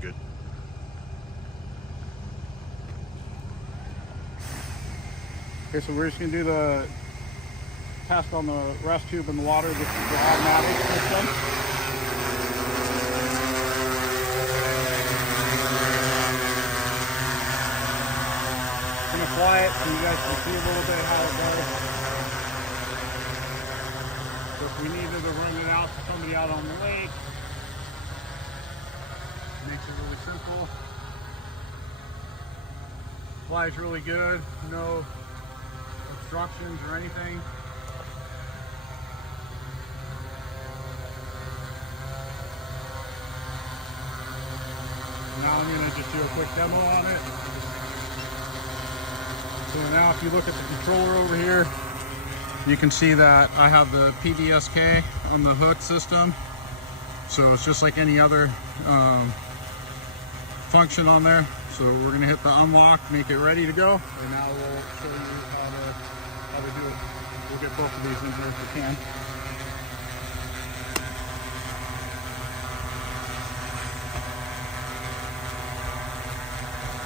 good. Okay, so we're just gonna do the test on the rest tube in the water. This is the automatic system. I'm gonna fly it so you guys can see a little bit how it goes. So if we needed to run it out to somebody out on the lake, makes it really simple. Flies really good, no obstructions or anything. Now I'm going to just do a quick demo on it. So now if you look at the controller over here, you can see that I have the PVSK on the hook system. So it's just like any other function on there. So we're going to hit the unlock, make it ready to go, and now we'll show you how to do it. We'll get both of these in here if we can.